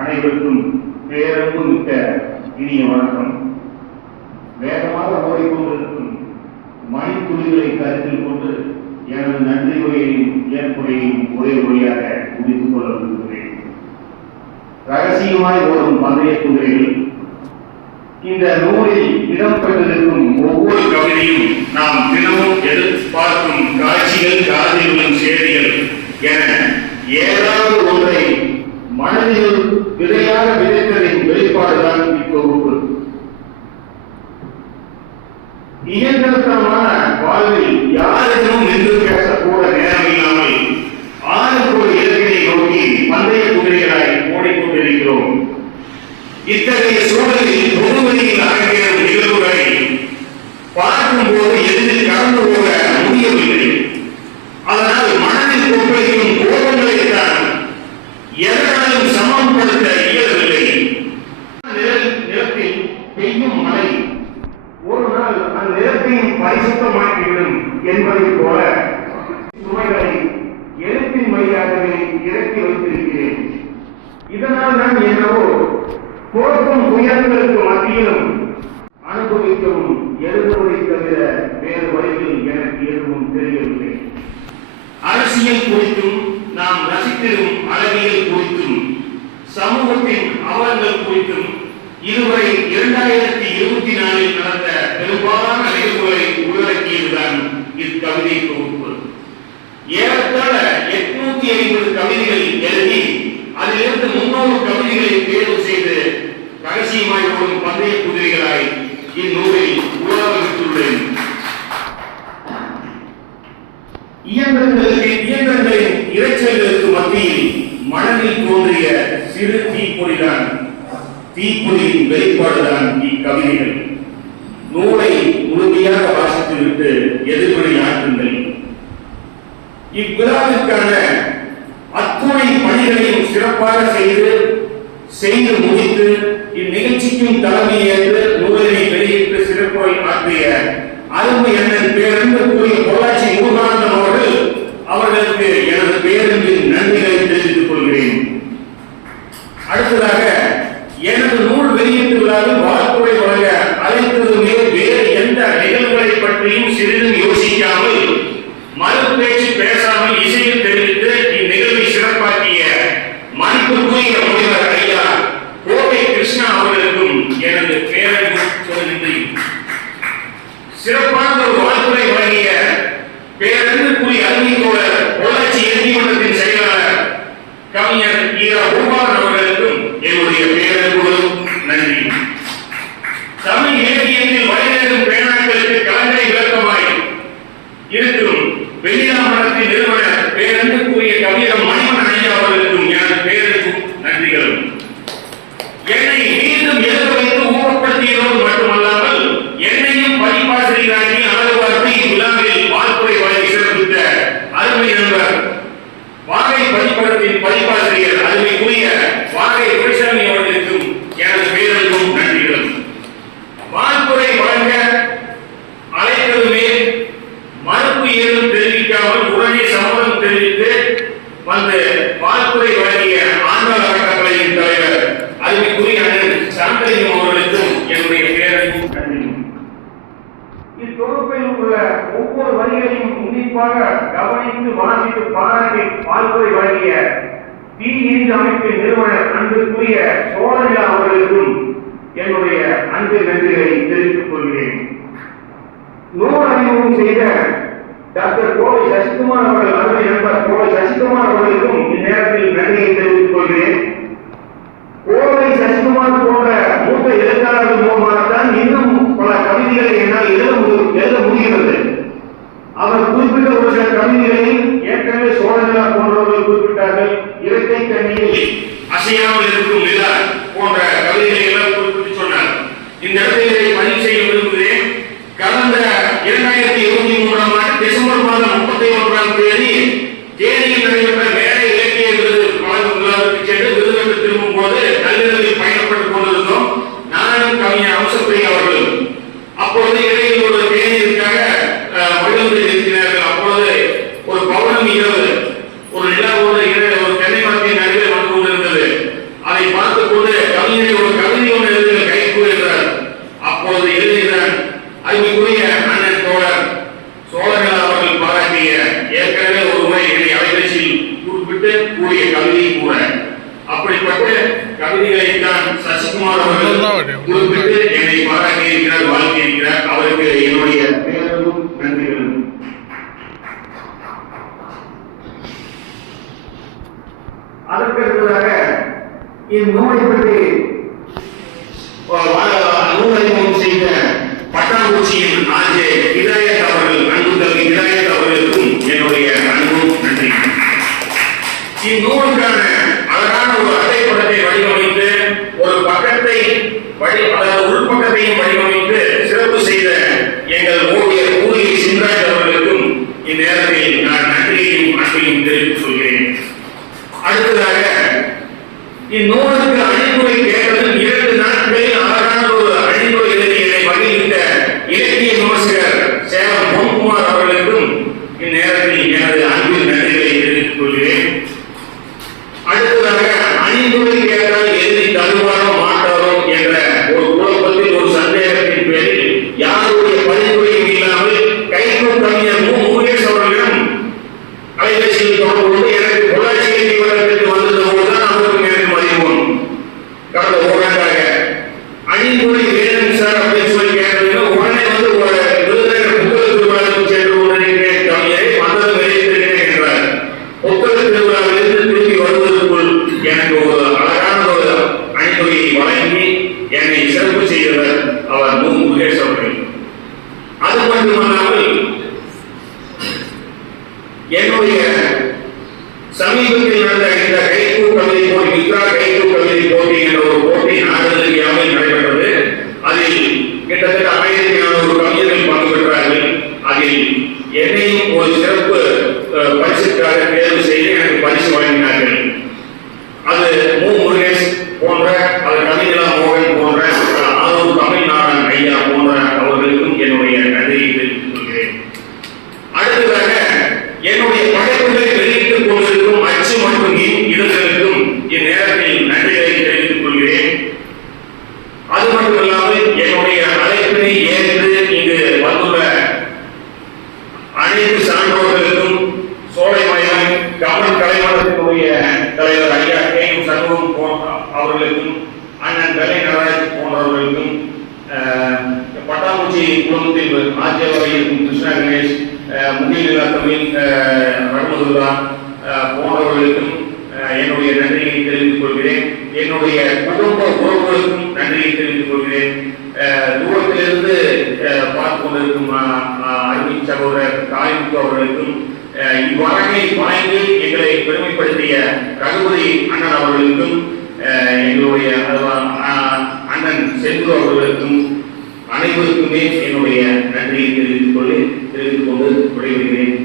அனைவருக்கும் பேரன்பு மிக்க இனிய வணக்கம். வேகமாக ஓடிக்கொண்டிருக்கும் மணித்துளிகளை கருத்தில் கொண்டு எனது நன்றி உரையையும் ஏற்புரையையும் ஒரே மொழியாக முடித்துக் கொள்ள விரும்புகிறேன். ரகசியமாய் ஓடும் பந்தய குதிரைகள் இந்த நூலில் இடம்பெற்றிருக்கும் ஒவ்வொரு கவிதையும் நாம் தினமும் எதிர்பார்க்கும் காட்சிகள் காதல்களும் செய்திகள் என ஏதாவது மனதில் விதையாக விதைத்ததின் வெளிப்பாடுதான் இத்தொகுப்பு இயந்திரத்தனமான வாழ்வில் யாரிடமும் நின்று பேசக்கூட நேரம் இல்லாமல் ஆறு கோடி இலக்கினை நோக்கி பந்தய குதிரைகளாய் ஓடிக்கொண்டிருக்கிறோம். இத்தகைய சூழலில் பொதுவெளியில் அரங்கேறும் நிகழ்வுகளை பார்க்கும்போது எளிதில் கடந்து போக முடியவில்லை. அதனால் போக்கும் மத்தியிலும் அனுபவிக்கவும் எழுதுவதை தவிர வேறு வழியில் எனக்கு எதுவும் தெரியவில்லை. அரசியல் குறித்தும் நாம் ரசித்திடும் அளவியல் குறித்தும் சமூகத்தின் அவலங்கள் குறித்தும் இதுவரை இரண்டாயிரத்தி இருபத்தி நாலில் நடந்த பெரும்பாலான நிகழ்வுகளை உள்ளடக்கியதுதான் இக்கவிதை தொகுப்பு. ஏறத்தாழ எட்நூத்தி ஐம்பது கவிதைகள் எழுதி அதிலிருந்து முன்னூறு கவிதைகளை தேர்வு செய்து ரகசியமாய் போகும் பந்தய குதிரைகளாய் இந்நூலில் உலாவித்துள்ளேன் இயந்திரங்களுக்கு இயந்திரங்களின் இறைச்சல்களுக்கு மத்தியில் மனதில் தோன்றிய சிறு தீப்பொறிதான் தீப்பொறியின் வெளிப்பாடுதான் இக்கவிதைகள். நூலை முழுமையாக வாசித்துவிட்டு எதிர்வினை ஆற்றுங்கள். இவ்விழாவிற்கான அத்துணை பணிகளையும் சிறப்பாக செய்து செய்து முடித்து இந்நிகழ்ச்சிக்கும் தலைமை ஏற்று நூலினை வெளியிட்டு சிறப்புரை ஆற்றிய அருமை அண்ணன் பேரன்பு கூறிய பொள்ளாச்சி முருகானந்தம் அவர்கள் அவர்களுக்கு எனது பேரன்பின் நன்றிகளை தெரிவித்துக் கொள்கிறேன். அடுத்ததாக எனது நூல் வெளியீட்டு விழாவில் வாழ்த்துறை வழங்க அழைத்ததுமே வேறு எந்த நிகழ்வுகளை பற்றியும் சிறிதும் யோசிக்காமல் மறு பேச்சு இசையில் தெரிவித்து இந்நிகழ்வை சிறப்பாக்கிய மதிப்புக்குரிய முனிவர் ஐயா கோவை கிருஷ்ணா அவர்களுக்கும் எனது பேரன்பு சொல்கின்றேன் சிறப்பான ஒரு வாழ்த்துறை வழங்கிய கூறி அருமை தோழர் பொள்ளாச்சி நீதிமன்றத்தின் செயலாளர் கவிஞர் ஈரா பூபாலன் அவர்களுக்கும் என்னுடைய பேரன்புகளும் நன்றி. தமிழ் இலக்கியத்தில் வழிநெடும் பேனாக்களுக்கு கலங்கரை விளக்கமாய் இருக்கும் வெளியாமரத்தின் நிறுவனர் பேரன்புக்குரிய கவிஞர் மணிமன் ஐயா அவர்களுக்கும் எனது பேரன்பும் நன்றிகளும். அருமை நண்பர் வாகை பதிப்பகத்தின் பதிப்பாசிரியர் அருமைக்குரிய வாகை துரைசாமி அவர்களுக்கும் எனது பேரன்பும் நன்றிகளும். வாழ்த்துறை வழங்க அழைத்ததுமே மறுப்பு ஏதும் தெரிவிக்காமல் உடனே சம்மதம் தெரிவித்து வந்து வாழ்த்துறை வழங்கிய ஆண்டாள் அறக்கட்டளையின் தலைவர் அருமைக்குரிய அண்ணன் சாந்தலிங்கம் அவர்களுக்கும் என்னுடைய பேரன்பும் நன்றியும் இத்தொகுப்பில் உள்ள ஒவ்வொரு வரிகளையும் உன்னிப்பாக கவனித்து வாசித்து பாராட்டி வழங்கிய தி அமைப்பின் நிறுவனர் அன்புக்குரிய சோழனிலா அவர்களுக்கும் என்னுடைய அன்பு நன்றிகளை தெரிவித்துக் கொள்கிறேன். நூல் அறிமுகம் செய்த டாக்டர் கோவை சசிகுமார் அவர்கள் அருமை நண்பர் கோவை சசிகுமார் அவர்களுக்கும் இந்நேரத்தில் நன்றியை தெரிவித்துக் கொள்கிறேன் கோவை சசிகுமார் போன்ற மூத்த எழுத்தாளர்கள் மூலமாகத்தான் இன்னும் பல கவிதைகளை என்னால் எழுத மு- எழுத முடிகிறது அவர் குறிப்பிட்ட ஒரு சில கவிதைகளில் ஏற்கனவே சோழனிலா போன்றவர்கள் குறிப்பிட்டார்கள் இரட்டை கண்ணியில் அசையாமல் இருக்கும் நிலா போன்ற கவிதைகளை எல்லாம் குறிப்பிட்டு சொன்னார். இந்த இடத்தில் фамилию நூலகம் செய்த பட்டாம்பூச்சியின் ஆஜே இளைய அவர்கள் அன்பு தவி இளைய அவர்களுக்கும் என்னுடைய அன்பும் நன்றி. இந்நூலுக்கான என்னுடைய சமீபத்தில் நடந்த இந்த கைகூ கவிதை போட்டி மித்ரா கைகூ கவிதை போட்டி என்ற ஒரு போட்டி நாடு இந்தியாவில் நடைபெற்றது. அதில் கிட்டத்தட்ட ஆயிரத்தி நானூறு கவிஞர்கள் பங்கு பெற்றார்கள். அதில் என்னையும் ஒரு சிறப்பு பரிசுக்காக தேர்வு செய்து எனக்கு பரிசு வழங்கினார் போனவர்களுக்கும் என்னுடைய நன்றியை தெரிவித்துக் கொள்கிறேன். என்னுடைய குடும்ப உறவுகளுக்கும் நன்றியை தெரிவித்துக் கொள்கிறேன். தூரத்திலிருந்து பார்த்து கொண்டிருக்கும் அருமை சகோதரர் காயமுத்து அவர்களுக்கும் இவ்வாறனை வாங்கி எங்களை பெருமைப்படுத்திய ரகுபதி அண்ணன் அவர்களுக்கும் எங்களுடைய அண்ணன் செந்து அவர்களுக்கும் அனைவருக்குமே என்னுடைய நன்றியை தெரிவித்துக் கொண்டு தெரிவித்துக் கொண்டு விடைபெறுகிறேன்.